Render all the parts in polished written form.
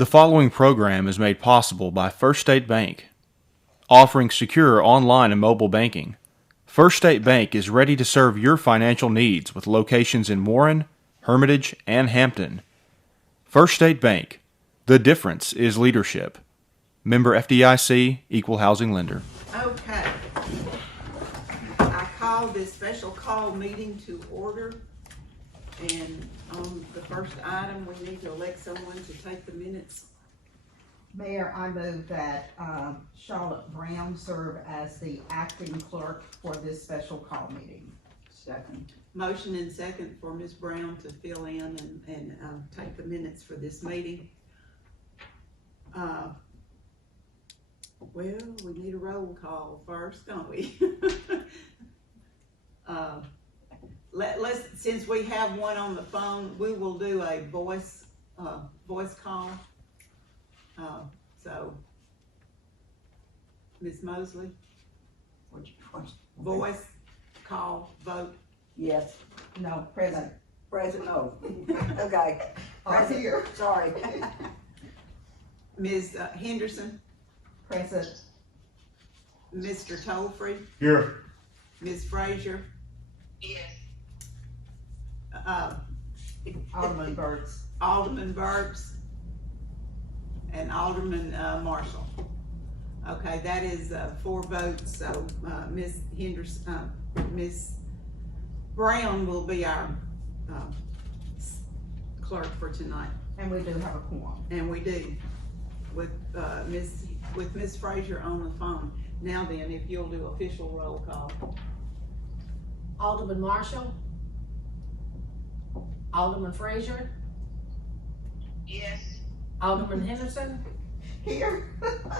The following program is made possible by First State Bank, offering secure online and mobile banking. First State Bank is ready to serve your financial needs with locations in Warren, Hermitage, and Hampton. First State Bank, the difference is leadership. Member FDIC, Equal Housing Lender. Okay. I call this special call meeting to order. And on the first item, we need to elect someone to take the minutes. Mayor, I move that Charlotte Brown serve as the acting clerk for this special call meeting. Second. Motion and second for Ms. Brown to fill in and take the minutes for this meeting. Well, we need a roll call first, don't we? Let's, since we have one on the phone, we will do a voice call. So, Ms. Mosley, voice call vote. Yes. No, present. Present, no. Okay. Present. Here. Sorry. Ms. Henderson, Present. Mr. Tolfree, Here. Ms. Frazier. Yes. Alderman Burks. Alderman Burks, and Alderman Marshall. Okay, that is 4 votes. So Ms. Henderson, Ms. Brown will be our clerk for tonight, And we do have a quorum. and we do with Ms. Frazier on the phone. Now then, if you'll do official roll call. Alderman Marshall. Alderman Frazier. Yes. Alderman Henderson. Here.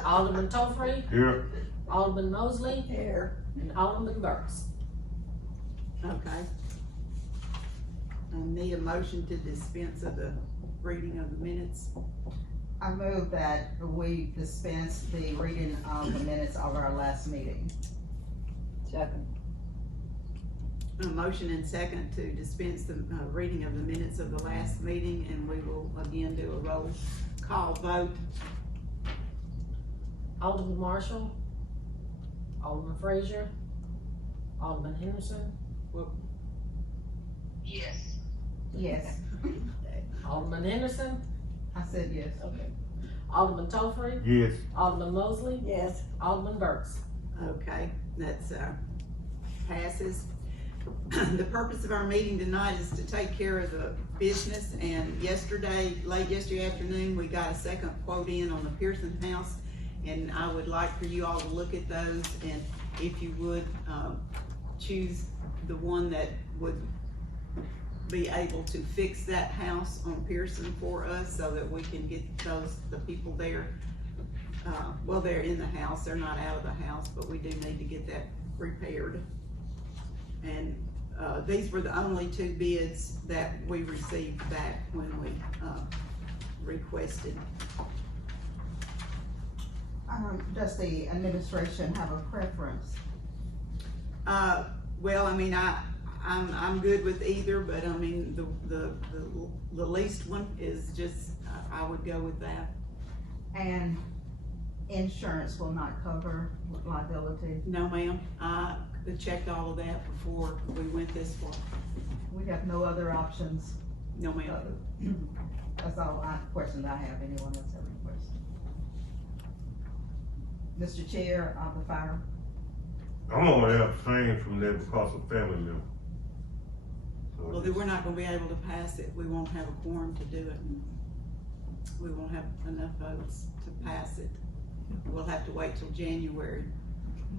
Alderman Tolfree. Here. Alderman Mosley. Here. And Alderman Burks. Okay. I need a motion to dispense of the reading of the minutes. I move that we dispense the reading of the minutes of our last meeting. Second. A motion and second to dispense the reading of the minutes of the last meeting, and we will again do a roll call vote. Alderman Marshall. Alderman Frazier. Alderman Henderson. Yes. Yes. Alderman Henderson. I said yes. Okay. Alderman Tolfree. Yes. Alderman Mosley. Yes. Alderman Burks. Okay, that's passes. The purpose of our meeting tonight is to take care of the business, and late yesterday afternoon, we got a second quote in on the Pearson House, and I would like for you all to look at those, and if you would choose the one that would be able to fix that house on Pearson for us, so that we can get the people there. Well, they're in the house, they're not out of the house, but we do need to get that repaired. And these were the only 2 bids that we received back when we requested. Does the administration have a preference? Well, I mean, I'm good with either, but I mean, the least one is just, I would go with that. And insurance will not cover liability? No, ma'am, I checked all of that before we went this far. We have no other options? No, ma'am. That's all question I have. Anyone else have any questions? Mr. Chair of the fire. I'm gonna abstain from that because of family member. Well, then we're not gonna be able to pass it. We won't have a quorum to do it. We won't have enough votes to pass it. We'll have to wait till January.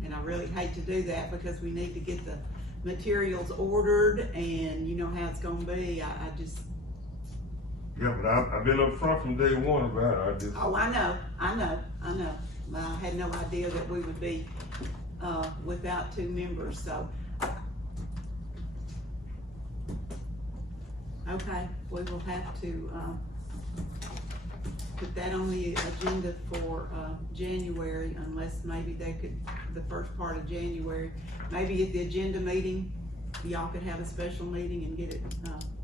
And I really hate to do that because we need to get the materials ordered, and you know how it's gonna be. I just. Yeah, but I've been up front from day one about it. I just. Oh, I know. I had no idea that we would be, without 2 members, so. Okay, we will have to, put that on the agenda for, January, unless maybe they could, the first part of January, maybe at the agenda meeting, y'all could have a special meeting and get it,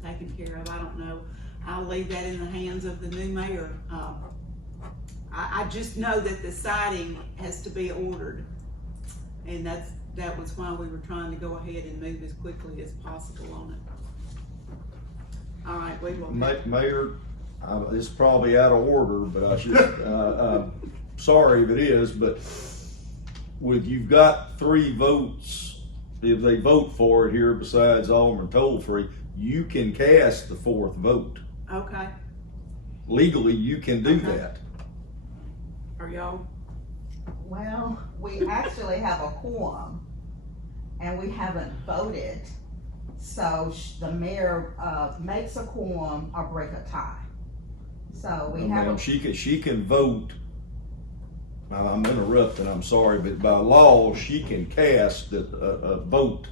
taken care of. I don't know. I'll leave that in the hands of the new mayor. I just know that the siding has to be ordered. And that was why we were trying to go ahead and move as quickly as possible on it. All right, we will. Mayor, it's probably out of order, but I should, sorry if it is, but you've got 3 votes, if they vote for it here besides Alderman Tollfree, you can cast the 4th vote. Okay, Legally, you can do Okay. that. are y'all, Well, we actually have a quorum, and we haven't voted. So the mayor, makes a quorum or break a tie. So we have Ma'am, a, she can vote. I'm interrupting, I'm sorry, but by law, she can cast a vote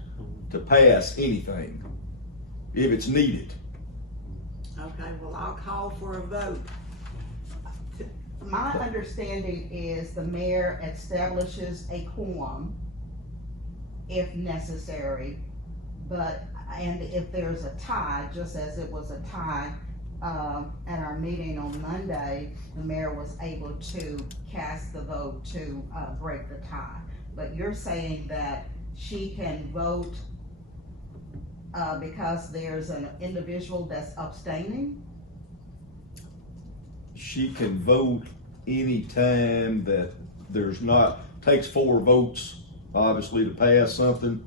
to pass anything if it's needed. okay, well, I'll call for a vote. my understanding is the mayor establishes a quorum if necessary, and if there's a tie, just as it was a tie, at our meeting on Monday, the mayor was able to cast the vote to, break the tie. But you're saying that she can vote, because there's an individual that's abstaining? She can vote anytime that there's not, takes 4 votes, obviously, to pass something.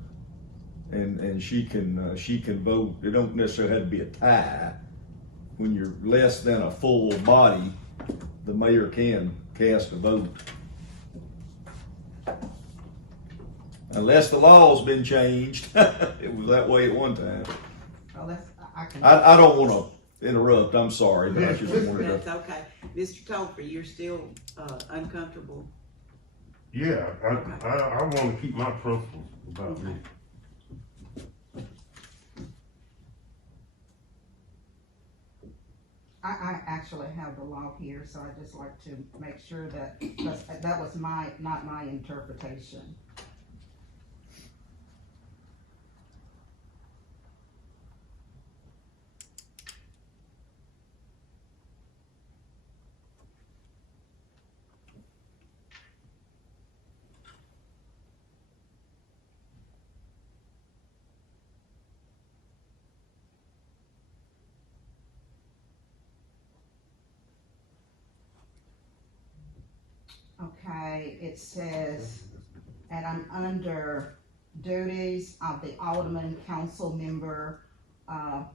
And she can vote, it don't necessarily have to be a tie. When you're less than a full body, the mayor can cast a vote. Unless the law's been changed, it was that way at one time. Oh, I can. I don't wanna interrupt, I'm sorry, but I just wanted That's to. okay. Mr. Tolfree, you're still, uncomfortable? Yeah, I wanna keep my principles about me. I actually have the law here, so I just like to make sure that that was not my interpretation. Okay, it says, and I'm under duties of the Alderman, council member,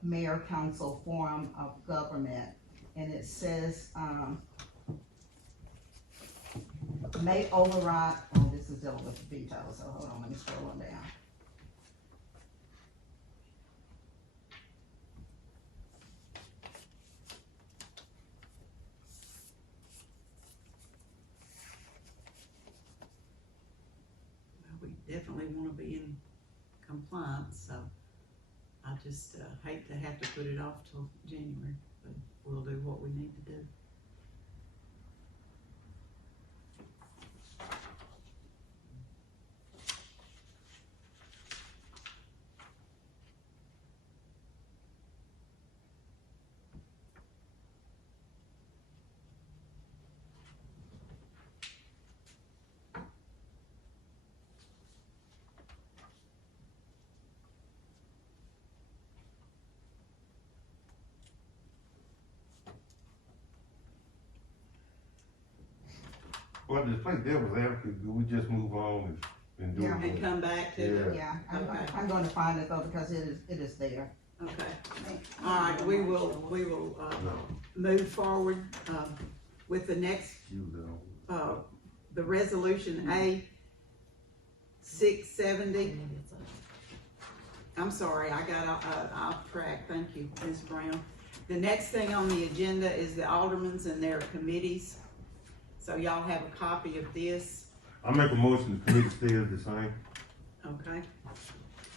mayor, council, form of government. And it says, may override, oh, this is dealing with veto, so hold on, let me scroll on down. Well, we definitely wanna be in compliance, so I just, hate to have to put it off till January, but we'll do what we need to do. Well, just play devil's advocate, do we just move on and do Yeah. And it? come back to it? Yeah, Okay. I'm gonna find it though, because it is there. Okay, all right, we will, No, move forward, with the next, you know. the resolution A 670. I'm sorry, I got off track, thank you, Ms. Brown. The next thing on the agenda is the aldermans and their committees. So y'all have a copy of this, I make a motion the committee stays the same. okay?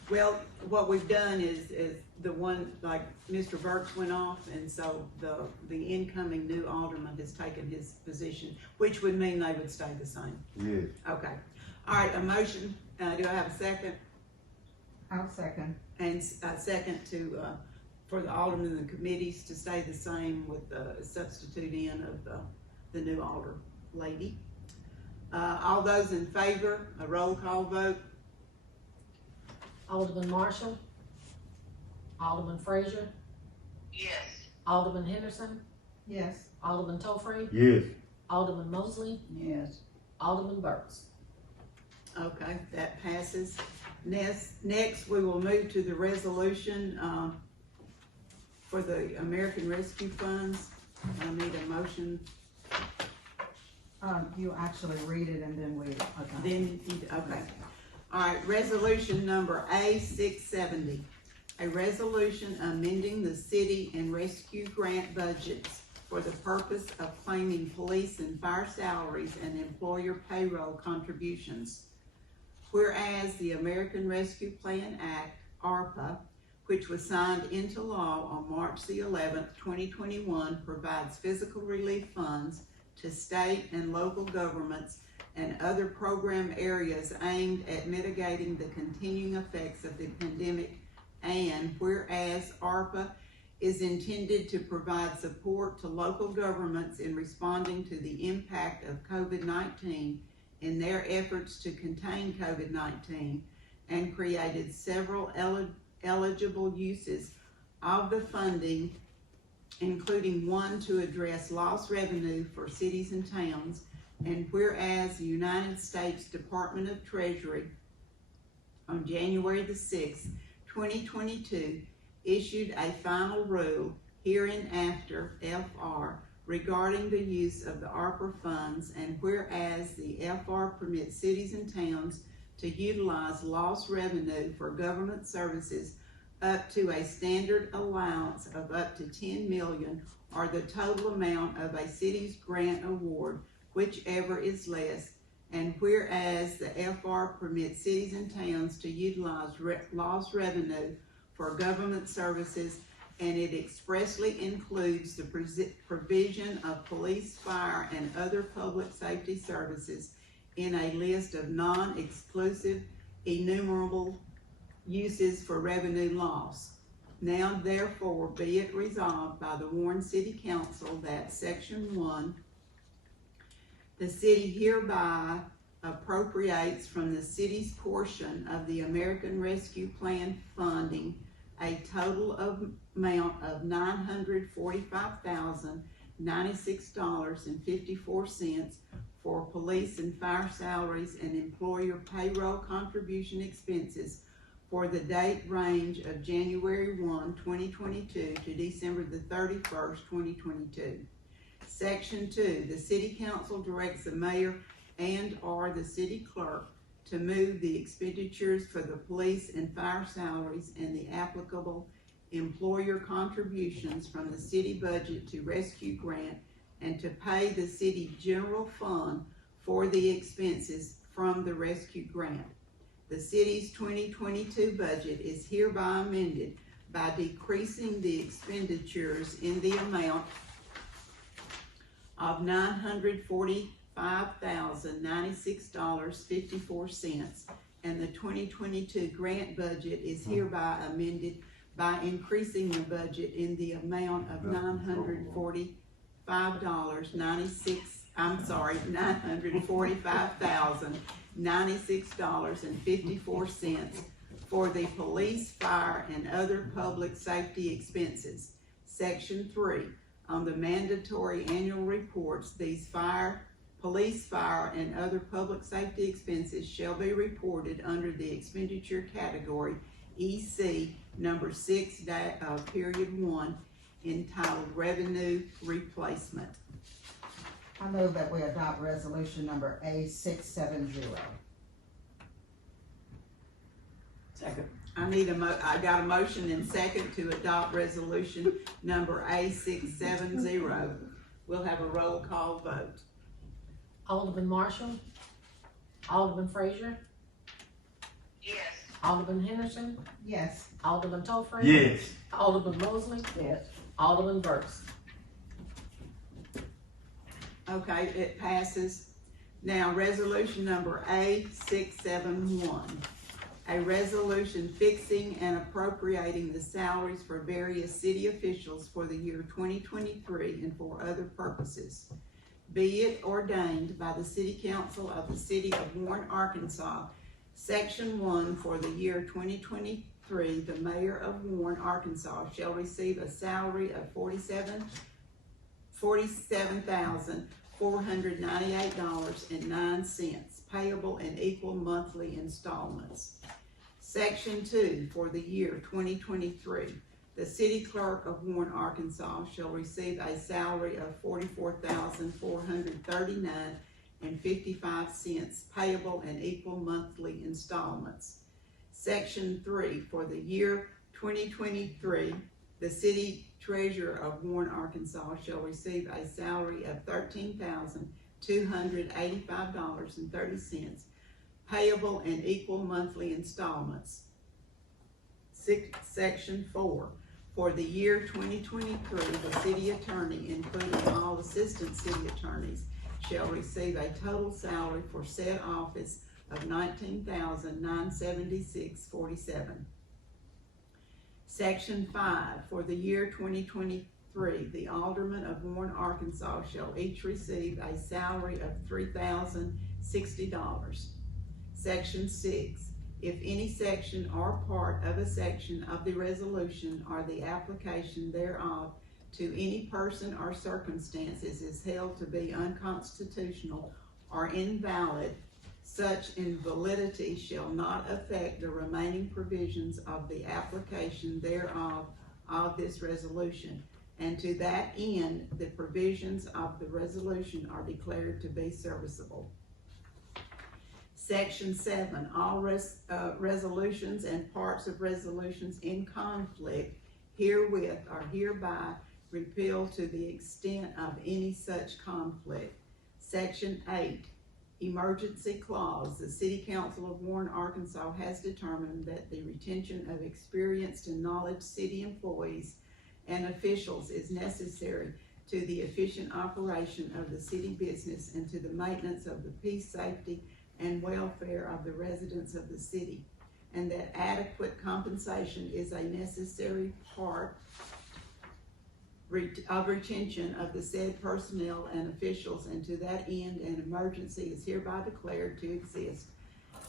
Well, what we've done is the one, like, Mr. Burks went off, and so the incoming new alderman has taken his position, which would mean they would stay the same. Yes. Okay, all right, a motion, do I have a second? I'll second. And a second to, for the aldermen and the committees to stay the same with the substitute in of the new alder. lady. All those in favor, a roll call vote. Alderman Marshall. Alderman Frazier. Yes. Alderman Henderson. Yes. Alderman Tolfree. Yes. Alderman Mosley. Yes. Alderman Burks. Okay, that passes. Next, we will move to the resolution, for the American Rescue Funds. I need a motion, You actually read it and then we adopt. then, okay. All right, resolution number A 670. A resolution amending the city and rescue grant budgets for the purpose of claiming police and fire salaries and employer payroll contributions. Whereas the American Rescue Plan Act, ARPA, which was signed into law on March the 11th, 2021, provides physical relief funds to state and local governments and other program areas aimed at mitigating the continuing effects of the pandemic. And whereas ARPA is intended to provide support to local governments in responding to the impact of COVID-19 in their efforts to contain COVID-19, and created several eligible uses of the funding, including one to address lost revenue for cities and towns. And whereas the United States Department of Treasury on January the 6th, 2022, issued a final rule hereinafter FR regarding the use of the ARPA funds, and whereas the FR permits cities and towns to utilize lost revenue for government services up to a standard allowance of up to 10 million, or the total amount of a city's grant award, whichever is less. And whereas the FR permits cities and towns to utilize lost revenue for government services, and it expressly includes the provision of police, fire, and other public safety services in a list of non-exclusive enumerable uses for revenue loss. Now therefore be it resolved by the Warren City Council that Section 1, the city hereby appropriates from the city's portion of the American Rescue Plan funding a total amount of $945,096.54 for police and fire salaries and employer payroll contribution expenses for the date range of January 1, 2022 to December the 31st, 2022. Section 2, the city council directs the mayor and/or the city clerk to move the expenditures for the police and fire salaries and the applicable employer contributions from the city budget to rescue grant, and to pay the city general fund for the expenses from the rescue grant. The city's 2022 budget is hereby amended by decreasing the expenditures in the amount of $945,096.54, and the 2022 grant budget is hereby amended by increasing the budget in the amount of $945,096.54 for the police, fire, and other public safety expenses. Section 3, on the mandatory annual reports, these police, fire, and other public safety expenses shall be reported under the expenditure category EC number 6-1, entitled Revenue Replacement. I move that we adopt resolution number A 670. Second. I got a motion and second to adopt resolution number A 670. We'll have a roll call vote. Alderman Marshall. Alderman Frazier. Yes. Alderman Henderson. Yes. Alderman Tolfree. Yes. Alderman Mosley. Yes. Alderman Burks. Okay, it passes. Now, resolution number A 671. A resolution fixing and appropriating the salaries for various city officials for the year 2023 and for other purposes. be it ordained by the City Council of the City of Warren, Arkansas, Section 1, for the year 2023, the mayor of Warren, Arkansas shall receive a salary of $47,498.09, payable in equal monthly installments. Section 2, for the year 2023, the city clerk of Warren, Arkansas shall receive a salary of $44,439.55, payable in equal monthly installments. Section 3, for the year 2023, the city treasurer of Warren, Arkansas shall receive a salary of $13,285.30, payable in equal monthly installments. Section 4, for the year 2023, the city attorney, including all assistant city attorneys, shall receive a total salary for said office of $19,976.47. Section 5, for the year 2023, the aldermen of Warren, Arkansas shall each receive a salary of $3,060. Section 6, if any section or part of a section of the resolution or the application thereof to any person or circumstances is held to be unconstitutional or invalid, such invalidity shall not affect the remaining provisions of the application thereof of this resolution, and to that end, the provisions of the resolution are declared to be serviceable. Section 7, all resolutions and parts of resolutions in conflict herewith are hereby repealed to the extent of any such conflict. Section 8, emergency clause. The City Council of Warren, Arkansas has determined that the retention of experienced and knowledge city employees and officials is necessary to the efficient operation of the city business and to the maintenance of the peace, safety, and welfare of the residents of the city, and that adequate compensation is a necessary part of retention of the said personnel and officials, and to that end an emergency is hereby declared to exist,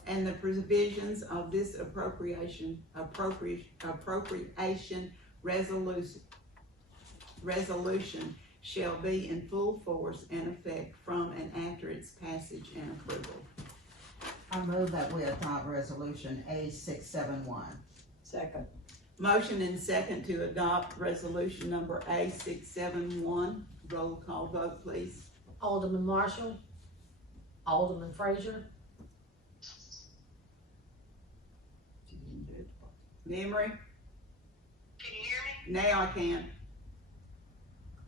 and the provisions of this appropriation resolution shall be in full force and effect from and after its passage and approval. I move that we adopt resolution A671. Second. Motion and second to adopt resolution number A671. Roll call vote, please. Alderman Marshall, Alderman Frazier, Memory? Can you hear me? Now I can.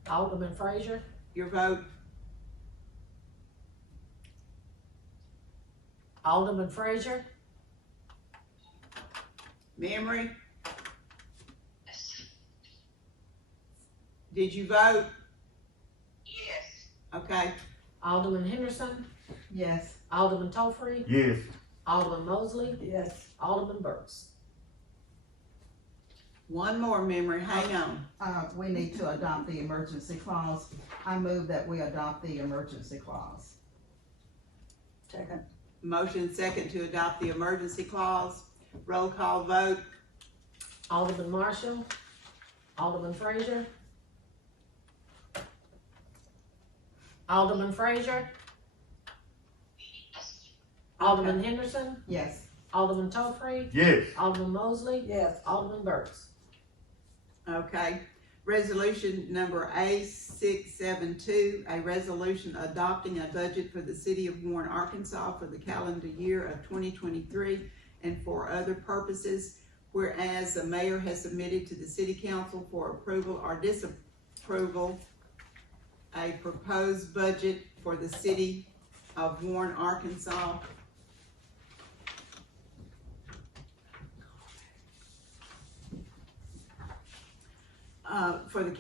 Alderman Frazier, Your vote? Alderman Frazier, Memory? Yes. Did you vote? Yes. Okay. Alderman Henderson, Yes. Alderman Tolfree, Yes. Alderman Mosley, Yes. Alderman Burks. One more, Memory, hang on. We need to adopt the emergency clause. I move that we adopt the emergency clause. Second. Motion second to adopt the emergency clause. Roll call vote. Alderman Marshall, Alderman Frazier, Alderman Frazier, Alderman Henderson, Yes. Alderman Tolfree, Yes. Alderman Mosley, Yes. Alderman Burks. Okay. Resolution number A672, a resolution adopting a budget for the city of Warren, Arkansas for the calendar year of 2023 and for other purposes. Whereas the mayor has submitted to the city council for approval or disapproval a proposed budget for the city of Warren, Arkansas for the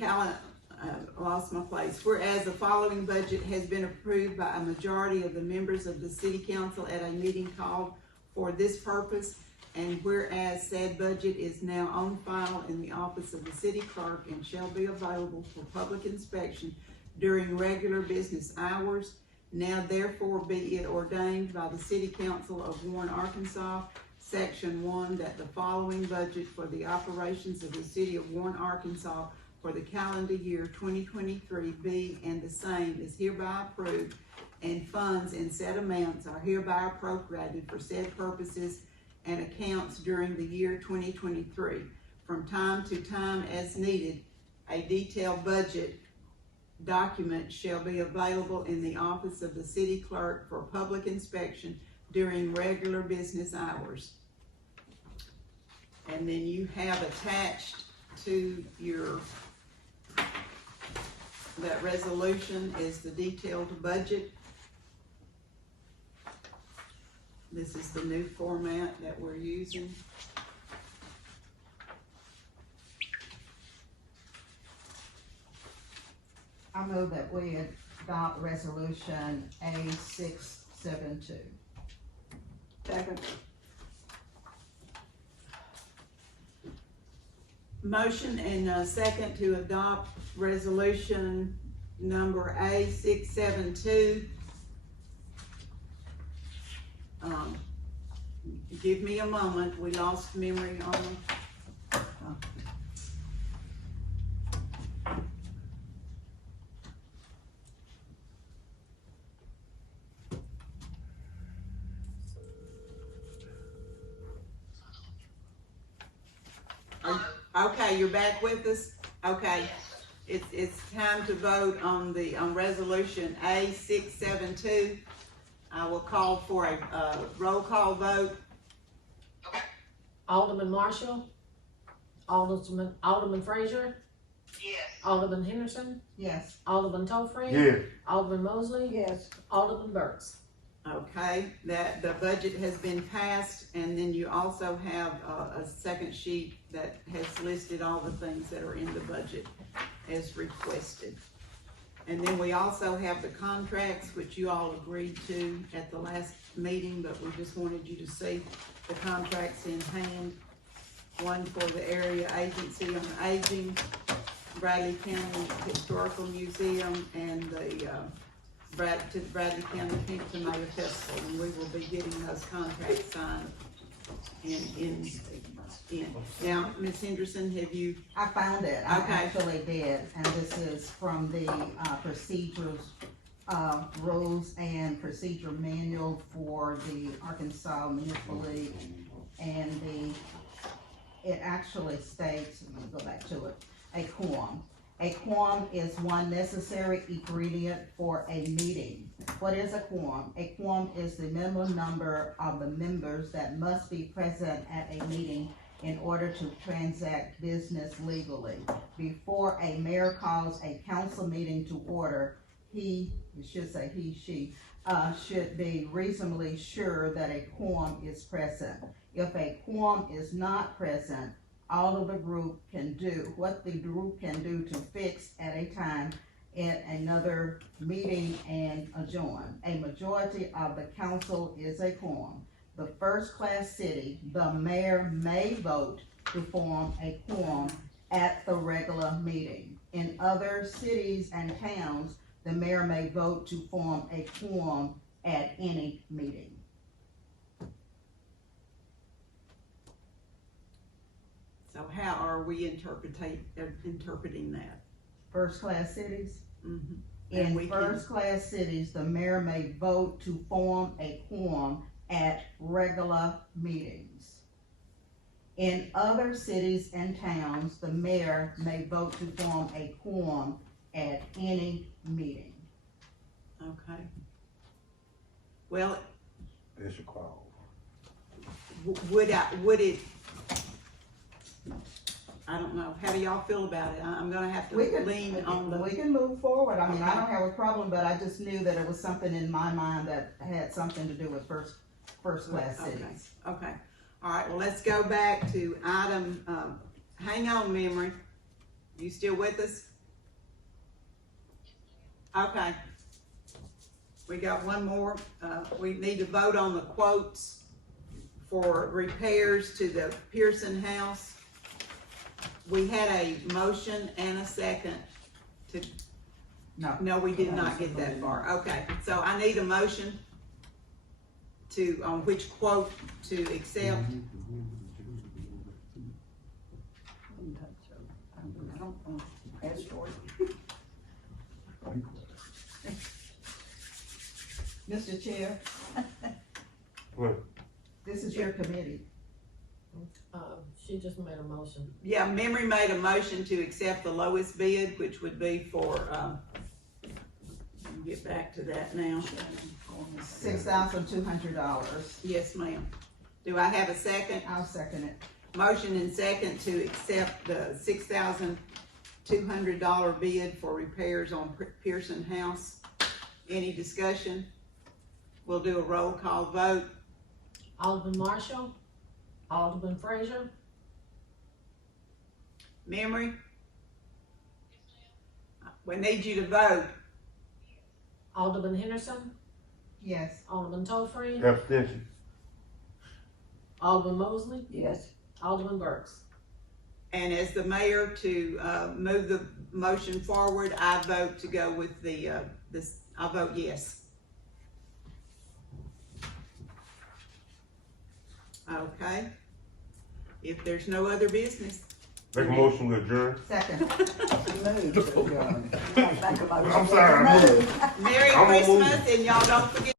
lost my place. Whereas the following budget has been approved by a majority of the members of the city council at a meeting called for this purpose, and whereas said budget is now on file in the office of the city clerk and shall be available for public inspection during regular business hours. Now therefore be it ordained by the City Council of Warren, Arkansas, Section 1, that the following budget for the operations of the City of Warren, Arkansas for the calendar year 2023 be and the same is hereby approved, and funds in said amounts are hereby appropriated for said purposes and accounts during the year 2023. From time to time as needed, a detailed budget document shall be available in the office of the city clerk for public inspection during regular business hours. And then you have attached to that resolution is the detailed budget. This is the new format that we're using. I move that we adopt resolution A672. Second. Motion and a second to adopt resolution number A672. Give me a moment, we lost memory on. Okay, you're back with us? Okay. It's time to vote on resolution A672. I will call for a roll call vote. Alderman Marshall, Alderman Frazier, Yes. Alderman Henderson, Yes. Alderman Tolfree. Yes. Alderman Mosley. Yes. Alderman Burks. Okay, that the budget has been passed, and then you also have a second sheet that has listed all the things that are in the budget as requested. And then we also have the contracts, which you all agreed to at the last meeting, but we just wanted you to see the contracts in hand. One for the Area Agency on Aging, Bradley County Historical Museum, and the Bradley County Pink Tomato Festival, and we will be getting those contracts signed in. Now, Ms. Henderson, have you, I found it, I Okay. actually did, and this is from the procedures, rules and procedure manual for the Arkansas Municipal League. And it actually states, let me go back to it, a quorum. A quorum is one necessary ingredient for a meeting. What is a quorum? A quorum is the minimum number of the members that must be present at a meeting in order to transact business legally. Before a mayor calls a council meeting to order, she should be reasonably sure that a quorum is present. If a quorum is not present, all of the group can do, what the group can do to fix at a time at another meeting and adjourn. A majority of the council is a quorum. The first-class city, the mayor may vote to form a quorum at the regular meeting. In other cities and towns, the mayor may vote to form a quorum at any meeting. so how are we interpreting that? First-class cities? Mhm. And In we can- first-class cities, the mayor may vote to form a quorum at regular meetings. In other cities and towns, the mayor may vote to form a quorum at any meeting. Okay. Well, It's a call. would it, I don't know, how do y'all feel about it? I'm gonna have to We can, lean on we the, can move forward. I mean, I don't have a problem, but I just knew that it was something in my mind that had something to do with first-class Okay. cities. okay. All right, well, let's go back to item, hang on, Memory. You still with us? Okay. We got one more. We need to vote on the quotes for repairs to the Pearson House. We had a motion and a second to No, we did not get that far. Okay, so I need a motion to, on which quote to accept. Ask George. Mr. Chair, What? this is your committee. She just made a motion. Yeah, Memory made a motion to accept the lowest bid, which would be for, let me get back to that now. $6,200. Yes, ma'am. Do I have a second? I'll second it. Motion and second to accept the $6,200 bid for repairs on Pearson House. Any discussion? We'll do a roll call vote. Alderman Marshall, Alderman Frazier, Memory? We need you to vote. Alderman Henderson, Yes. Alderman Tolfree, Abstention. Alderman Mosley, Yes. Alderman Burks. And as the mayor to, move the motion forward, I vote to go with the, I vote yes. Okay. If there's no other business. Make a motion to adjourn. Second. Move to adjourn. Make a motion. I'm sorry, I moved. Merry I'm gonna move. Christmas, and y'all don't forget